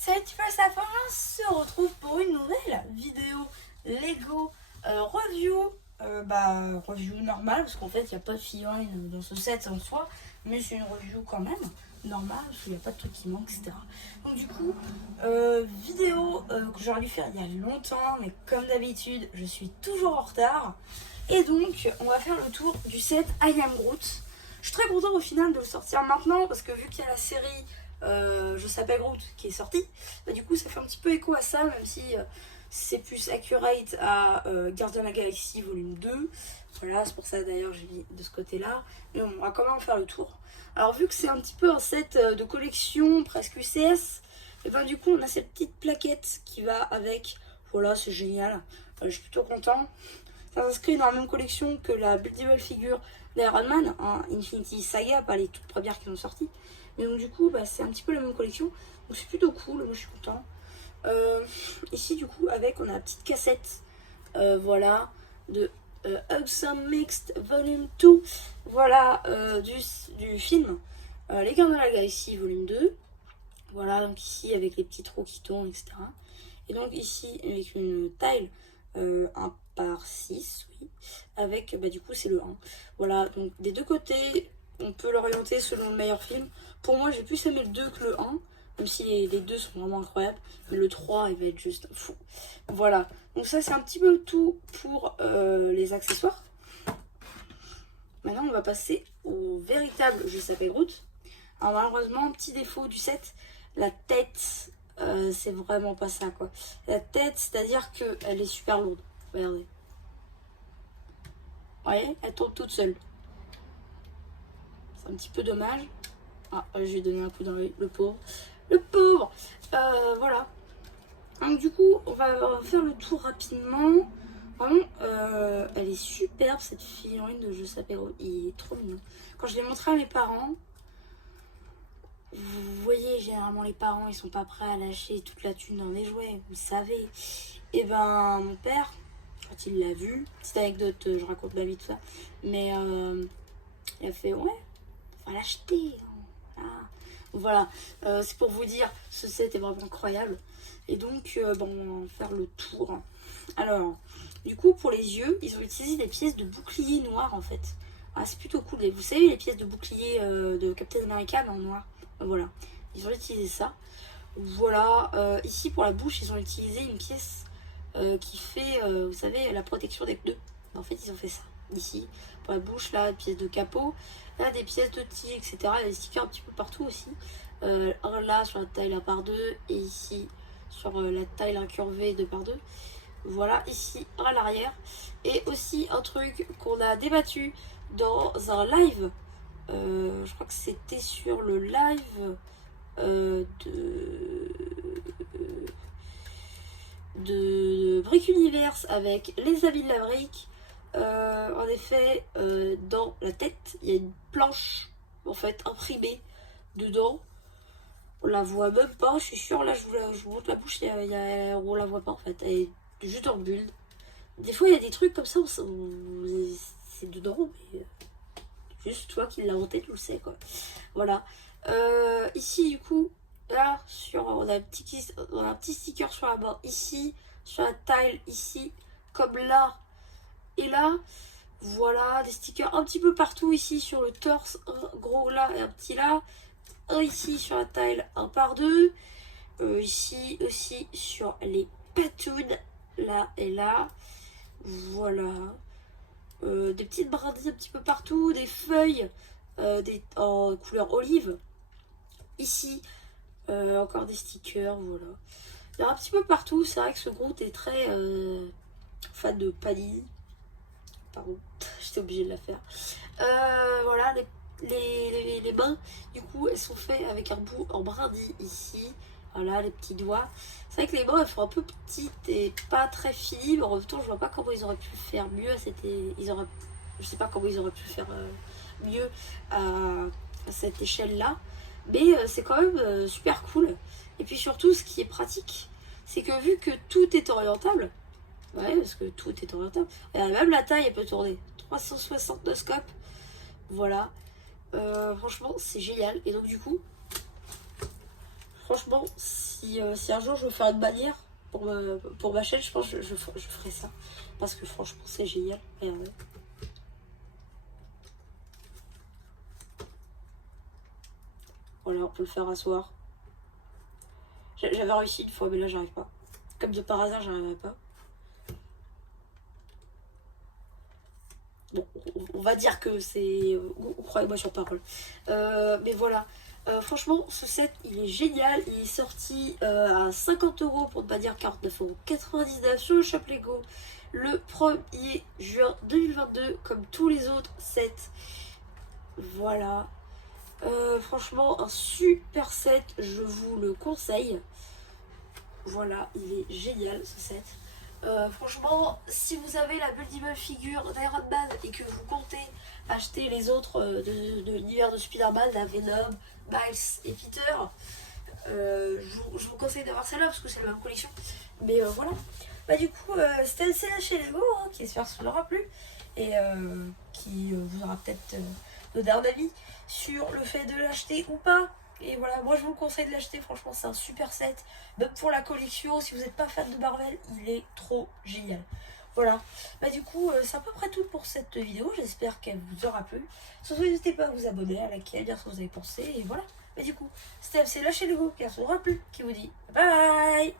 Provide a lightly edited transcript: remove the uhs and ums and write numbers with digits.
Salut First After, on se retrouve pour une nouvelle vidéo Lego review. Review normale parce qu'en fait il n'y a pas de figurine dans ce set en soi, mais c'est une review quand même normale parce qu'il n'y a pas de trucs qui manquent, etc. Donc du coup, vidéo que j'aurais dû faire il y a longtemps, mais comme d'habitude je suis toujours en retard. Et donc on va faire le tour du set I Am Groot. Je suis très content au final de le sortir maintenant parce que vu qu'il y a la série Je s'appelle Groot qui est sortie, du coup ça fait un petit peu écho à ça, même si c'est plus accurate à Guardians of the Galaxy volume 2. Voilà, c'est pour ça d'ailleurs j'ai mis de ce côté là. Mais bon, on va quand même faire le tour. Alors vu que c'est un petit peu un set de collection presque UCS, et ben du coup on a cette petite plaquette qui va avec. Voilà, c'est génial, je suis plutôt content. Ça s'inscrit dans la même collection que la Buildable figure d'Iron Man, hein, Infinity Saga, pas les toutes premières qui sont sorties. Mais donc du coup, c'est un petit peu la même collection. Donc c'est plutôt cool, moi je suis content. Ici du coup, on a la petite cassette, voilà, de Awesome Mixed Volume 2. Voilà, du film Les Gardiens de la Galaxie Volume 2. Voilà, donc ici avec les petits trous qui tournent, etc. Et donc ici avec une taille 1 par 6, oui, avec, du coup c'est le 1. Voilà, donc des deux côtés, on peut l'orienter selon le meilleur film. Pour moi, j'ai plus aimé le 2 que le 1, même si les deux sont vraiment incroyables. Mais le 3, il va être juste fou. Voilà, donc ça c'est un petit peu tout pour les accessoires. Maintenant, on va passer au véritable Je s'appelle Groot. Alors malheureusement, petit défaut du set, la tête, c'est vraiment pas ça quoi. La tête, c'est-à-dire qu'elle est super lourde. Regardez. Vous voyez, elle tombe toute seule. C'est un petit peu dommage. Ah, je lui ai donné un coup dans l'œil, le pauvre. Le pauvre. Voilà. Donc du coup, on va faire le tour rapidement. Vraiment, elle est superbe cette figurine de Je s'appelle. Il est trop mignon. Quand je l'ai montré à mes parents, vous voyez, généralement les parents ils sont pas prêts à lâcher toute la thune dans les jouets, vous savez. Et ben mon père, quand il l'a vu, petite anecdote, je raconte ma vie tout ça, mais il a fait ouais, on va l'acheter. Voilà, c'est pour vous dire, ce set est vraiment incroyable. Et donc on va faire le tour. Alors, du coup pour les yeux, ils ont utilisé des pièces de bouclier noir en fait. Ah, c'est plutôt cool. Et vous savez les pièces de bouclier de Captain America mais en noir. Voilà, ils ont utilisé ça. Voilà, ici pour la bouche, ils ont utilisé une pièce qui fait, vous savez, la protection des pneus. En fait, ils ont fait ça. Ici, pour la bouche, là, une pièce de capot, là, des pièces de tige, etc. Il y a des stickers un petit peu partout aussi. Là, sur la taille 1 par 2, et ici, sur la taille incurvée 2 par 2. Voilà, ici, à l'arrière. Et aussi, un truc qu'on a débattu dans un live. Je crois que c'était sur le live de Brick Universe avec les avis de la brique. En effet, dans la tête, il y a une planche en fait imprimée dedans. On la voit même pas, je suis sûre. Là, je vous montre la bouche, on la voit pas en fait. Elle est juste en bulle. Des fois, il y a des trucs comme ça, c'est dedans, mais juste toi qui l'as en tête, tu le sais quoi. Voilà. Ici, du coup, là, on a un petit sticker sur la main ici, sur la taille ici, comme là et là. Voilà, des stickers un petit peu partout ici sur le torse, un gros là et un petit là. Un ici sur la taille 1 par 2. Ici aussi sur les patounes, là et là. Voilà. Des petites brindilles un petit peu partout, des feuilles en couleur olive. Ici, encore des stickers, voilà. Il y a un petit peu partout, c'est vrai que ce Groot est très fan de Panini. Pardon, j'étais obligée de la faire. Voilà, les mains, du coup, elles sont faites avec un bout en brindille ici. Voilà, les petits doigts. C'est vrai que les mains, elles font un peu petites et pas très fines, mais en même temps, je vois pas comment ils auraient pu faire mieux. Je sais pas comment ils auraient pu faire mieux à cette échelle-là. Mais c'est quand même super cool. Et puis surtout, ce qui est pratique, c'est que vu que tout est orientable, ouais, parce que tout est orientable, même la taille, elle peut tourner. 360 scopes. Voilà. Franchement, c'est génial. Et donc, du coup, franchement, si un jour je veux faire une bannière pour ma chaîne, je pense que je ferai ça. Parce que franchement, c'est génial. Regardez. Voilà, on peut le faire asseoir. J'avais réussi une fois, mais là, j'arrive pas. Comme de par hasard, j'arriverai pas. Bon, on va dire que c'est... Croyez-moi sur parole. Mais voilà. Franchement, ce set, il est génial. Il est sorti à 50 € pour ne pas dire 49,99 € sur le shop Lego le 1er juin 2022, comme tous les autres sets. Voilà. Franchement, un super set. Je vous le conseille. Voilà, il est génial ce set. Franchement, si vous avez la multiple figure d'Iron Man et que vous comptez acheter les autres de l'univers de Spider-Man, la Venom, Miles et Peter, je vous conseille d'avoir celle-là parce que c'est la même collection. Mais voilà. Bah du coup, c'était chez Lego, hein, qui j'espère que ça vous aura plu et qui vous aura peut-être donné un avis sur le fait de l'acheter ou pas. Et voilà, moi je vous conseille de l'acheter, franchement c'est un super set. Même pour la collection, si vous n'êtes pas fan de Marvel, il est trop génial. Voilà, bah du coup c'est à peu près tout pour cette vidéo, j'espère qu'elle vous aura plu. Surtout n'hésitez pas à vous abonner, à liker, à dire ce que vous avez pensé, et voilà. Bah du coup, c'était MC Lâchez Lego, qui vous aura plu, qui vous dit bye bye.